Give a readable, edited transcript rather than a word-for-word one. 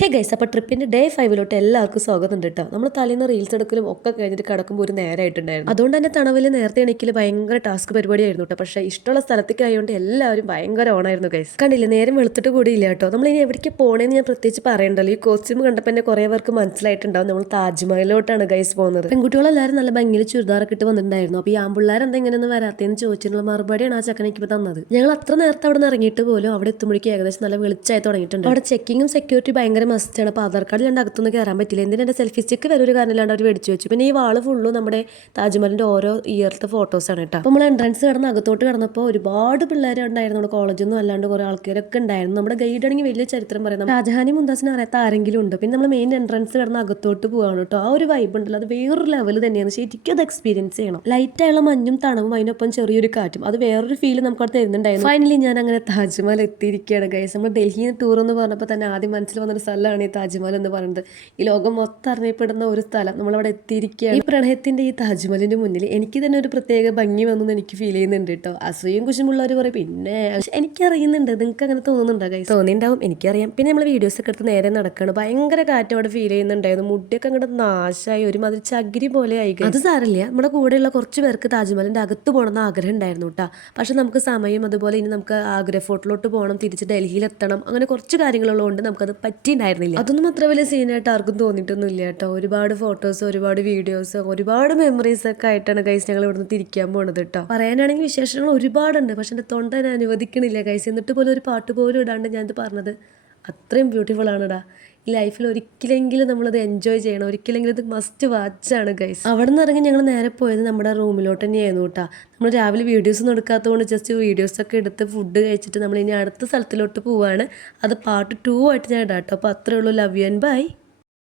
Hey guys, അപ്പോൾ ട്രിപ്പിൻ്റെ day 5 എല്ലാവർക്കും സ്വാഗതം ഉണ്ട് കേട്ടോ. നമ്മൾ തലേന്ന് റീൽസ് എടുക്കലും ഒക്കെ കഴിഞ്ഞിട്ട് കിടക്കുമ്പോൾ ഒരു നേരമായിട്ടുണ്ടായിരുന്നു. അതുകൊണ്ട് തന്നെ തണവിൽ നേരത്തെ എണീക്കൽ ഭയങ്കര ടാസ്ക് പരിപാടിയായിരുന്നു കേട്ടോ. പക്ഷേ ഇഷ്ടമുള്ള സ്ഥലത്തേക്ക് ആയതുകൊണ്ട് എല്ലാവരും ഭയങ്കര ഓണായിരുന്നു ഗൈസ്. കണ്ടില്ലേ, നേരം വെളുത്തിട്ട് കൂടിയില്ല കേട്ടോ. നമ്മൾ ഇനി എവിടേക്ക് പോകണമെന്ന് ഞാൻ പ്രത്യേകിച്ച് പറയണ്ടല്ലോ. ഈ കോസ്റ്റ്യൂം കണ്ടപ്പോൾ തന്നെ കുറേ പേർക്ക് മനസ്സിലായിട്ടുണ്ടാവും നമ്മൾ താജ്മഹലിലോട്ടാണ് ഗൈസ് പോകുന്നത്. പെൺകുട്ടികളെല്ലാവരും നല്ല ഭംഗിയിൽ ചുരിദാറൊക്കെ ഇട്ട് വന്നിട്ടുണ്ടായിരുന്നു. അപ്പോൾ ഈ ആമ്പിള്ളേർ എന്താ ഇങ്ങനെയൊന്നും വരാത്തേന്ന് ചോദിച്ചിട്ടുള്ള മറുപടിയാണ് ആ ചക്കനയ്ക്ക് ഇപ്പോൾ തന്നത്. ഞങ്ങൾ അത്ര നേരത്തെ അവിടെ നിന്ന് ഇറങ്ങിയിട്ട് പോലും അവിടെ എത്തുമ്പോഴേക്കും ഏകദേശം നല്ല വെളിച്ചായി തുടങ്ങിയിട്ടുണ്ട്. അവിടെ ചെക്കിങ്ങും സെക്യൂരിറ്റി ഭയങ്കര മസ്റ്റാണ്. അപ്പോൾ ആധാർ കാർഡ് രണ്ട് അകത്തൊന്നും കയറാൻ പറ്റില്ല. എന്തിനാ എൻ്റെ സെൽഫി സ്റ്റിക്ക് വരെ ഒരു കാരണമില്ലാണ്ട് അവർ മേടിച്ചു വെച്ചു. പിന്നെ ഈ വാള് ഫുള്ളും നമ്മുടെ താജ്മഹലിൻ്റെ ഓരോ ഇയറിലത്തെ ഫോട്ടോസാണ് കേട്ടോ. അപ്പോൾ നമ്മൾ എൻട്രൻസ് കിടന്ന് അകത്തോട്ട് കിടന്നപ്പോൾ ഒരുപാട് പിള്ളേർ ഉണ്ടായിരുന്നു. നമ്മുടെ കോളേജൊന്നും അല്ലാണ്ട് കുറേ ആൾക്കാരൊക്കെ ഉണ്ടായിരുന്നു. നമ്മുടെ ഗൈഡ് ആണെങ്കിൽ വലിയ ചരിത്രം പറയുന്നത് ഷാജഹാനും മുംതാസിനും അറിയാത്ത ആരെങ്കിലും ഉണ്ട്. പിന്നെ നമ്മൾ മെയിൻ എൻട്രൻസ് കിടന്ന് അകത്തോട്ട് പോവാണ് കേട്ടോ. ആ ഒരു വൈബ് ഉണ്ടല്ലോ, അത് വേറൊരു ലെവൽ തന്നെയാണ്. ശരിക്കും അത് എക്സ്പീരിയൻസ് ചെയ്യണം. ലൈറ്റായുള്ള മഞ്ഞും തണവും അതിനൊപ്പം ചെറിയൊരു കാറ്റും, അത് വേറൊരു ഫീൽ നമുക്ക് അവിടെ തരുന്നുണ്ടായിരുന്നു. ഫൈനലി ഞാൻ അങ്ങനെ താജ്മഹൽ എത്തിയിരിക്കുകയാണ് ഗൈസ്. നമ്മൾ ഡൽഹിയിൽ ടൂർ എന്ന് പറഞ്ഞപ്പോൾ തന്നെ ആദ്യം മനസ്സിൽ വന്നൊരു സ്ഥലമാണ് ഈ താജ്മഹൽ എന്ന് പറയുന്നത്. ഈ ലോകം മൊത്തം അറിയപ്പെടുന്ന ഒരു സ്ഥലം നമ്മളവിടെ എത്തിയിരിക്കുകയാണ്. ഈ പ്രണയത്തിന്റെ ഈ താജ്മഹലിന്റെ മുന്നിൽ എനിക്ക് തന്നെ ഒരു പ്രത്യേക ഭംഗി വന്നു എനിക്ക് ഫീൽ ചെയ്യുന്നുണ്ട് കേട്ടോ. അസൂയും കുശുമുള്ളവർ പറയും, പിന്നെ എനിക്കറിയുന്നുണ്ട്. നിങ്ങൾക്ക് അങ്ങനെ തോന്നുന്നുണ്ടോ ഗൈസ്? തോന്നിണ്ടാവും, എനിക്കറിയാം. പിന്നെ നമ്മൾ വീഡിയോസ് ഒക്കെ എടുത്ത് നേരെ നടക്കുകയാണ്. ഭയങ്കര കാറ്റ് അവിടെ ഫീൽ ചെയ്യുന്നുണ്ടായിരുന്നു. മുടിയൊക്കെ അങ്ങോട്ട് നാശമായി ഒരുമാതിരി ചകിരി പോലെ ആയി. അത് സാരമില്ല, നമ്മുടെ കൂടെയുള്ള കുറച്ച് പേർക്ക് താജ്മഹലിന്റെ അകത്ത് പോകണമെന്ന് ആഗ്രഹം ഉണ്ടായിരുന്നു കേട്ടോ. പക്ഷെ നമുക്ക് സമയം, അതുപോലെ ഇനി നമുക്ക് ആഗ്ര ഫോർട്ടിലോട്ട് പോകണം, തിരിച്ച് ഡൽഹിയിൽ എത്തണം, അങ്ങനെ കുറച്ച് കാര്യങ്ങളുള്ളതുകൊണ്ട് നമുക്കത് പറ്റിയിട്ടുണ്ടായിരുന്നില്ല. അതൊന്നും അത്ര വലിയ സീനായിട്ട് ആർക്കും തോന്നിയിട്ടൊന്നും ഇല്ല കേട്ടോ. ഒരുപാട് ഫോട്ടോസ്, ഒരുപാട് വീഡിയോസ്, ഒരുപാട് മെമ്മറീസ് ഒക്കെ ആയിട്ടാണ് ഗൈസ് ഞങ്ങൾ ഇവിടുന്ന് തിരിക്കാൻ പോണത് കേട്ടോ. പറയാനാണെങ്കിൽ വിശേഷങ്ങൾ ഒരുപാടുണ്ട്, പക്ഷെ എൻ്റെ തൊണ്ട ഞാൻ അനുവദിക്കണില്ല ഗൈസ്. എന്നിട്ട് പോലും ഒരു പാട്ട് പോലും ഇടാണ്ട് ഞാനിത് പറഞ്ഞത്. അത്രയും ബ്യൂട്ടിഫുൾ ആണെടാ. ഈ ലൈഫിൽ ഒരിക്കലെങ്കിലും നമ്മളത് എൻജോയ് ചെയ്യണം, ഒരിക്കലെങ്കിലും ഇത് മസ്റ്റ് വാച്ചാണ് ഗൈസ്. അവിടെ നിന്ന് ഇറങ്ങി ഞങ്ങൾ നേരെ പോയത് നമ്മുടെ റൂമിലോട്ട് തന്നെയായിരുന്നു കേട്ടോ. നമ്മൾ രാവിലെ വീഡിയോസ് ഒന്നും എടുക്കാത്തതുകൊണ്ട് ജസ്റ്റ് വീഡിയോസൊക്കെ എടുത്ത് ഫുഡ് കഴിച്ചിട്ട് നമ്മൾ ഇനി അടുത്ത സ്ഥലത്തിലോട്ട് പോവുകയാണ്. അത് പാർട്ട് 2 ആയിട്ട് ഞാൻ ഇടാം കേട്ടോ. അപ്പോൾ അത്രേ ഉള്ളൂ. Love you and by.